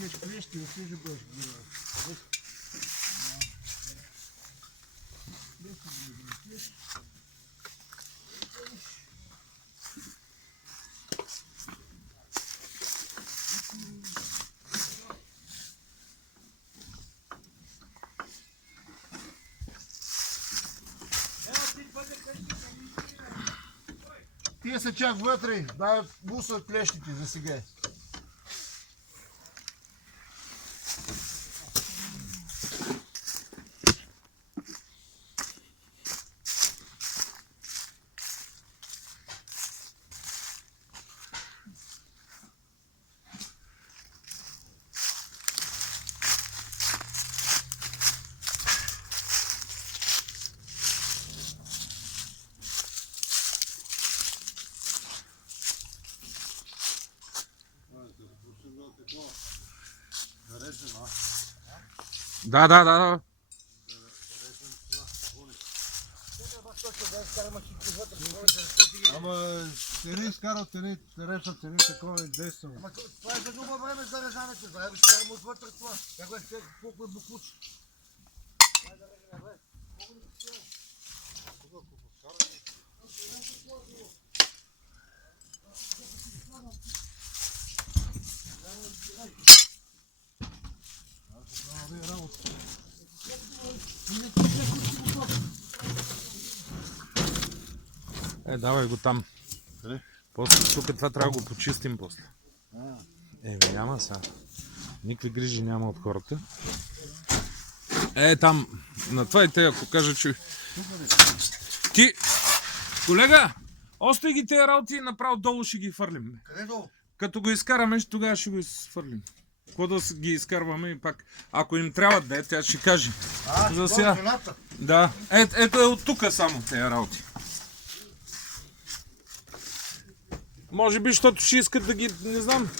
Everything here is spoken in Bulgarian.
след клещи, освежи бъж. Тия са чак вътре, дай бусат клещите за сега. Да. Ама те не изкарат, те не решат, те не такова и действено. Ама това е за дълго време за зареждането, да, ще караме отвътре това. Как е, колко е буклуч? Давай го там. После тук това трябва да го почистим после. Няма сега. Никакви грижи няма от хората. Там, на това и те, ако кажа, че... Ти, колега, остай ги тези работи и направо долу ще ги фърлим. Къде долу? Като го изкараме, тогава ще го изфърлим. Какво да ги изкарваме и пак, ако им трябва да тя ще каже. За сега. Да, ето е от тук само тези работи. Може би, защото ще искат да ги, не знам,